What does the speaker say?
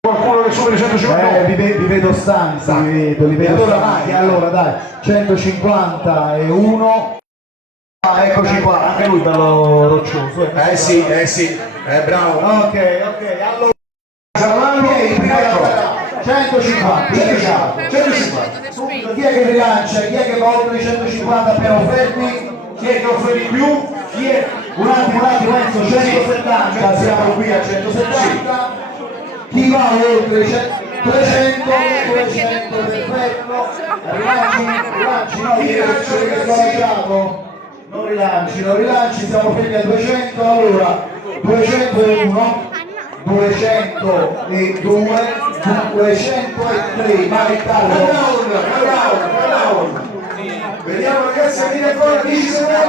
Qualcuno che superi 150? Vi vedo stanchi, vi vedo stanchi. Allora dai, 151. Eccoci qua, anche lui bello roccioso. Sì, bravo. Ok, allora 150, 150. subito, chi è che rilancia, chi è che va oltre i 150 appena offerti, chi è che offre di più, chi è, un attimo Enzo, 170, siamo qui a 170, chi va oltre i 300, perfetto, rilanci, non rilanci, siamo fermi a 200, allora 201, 202, 203, vai Carlo. Down. Vediamo ragazzi, viene ancora 10 secondi.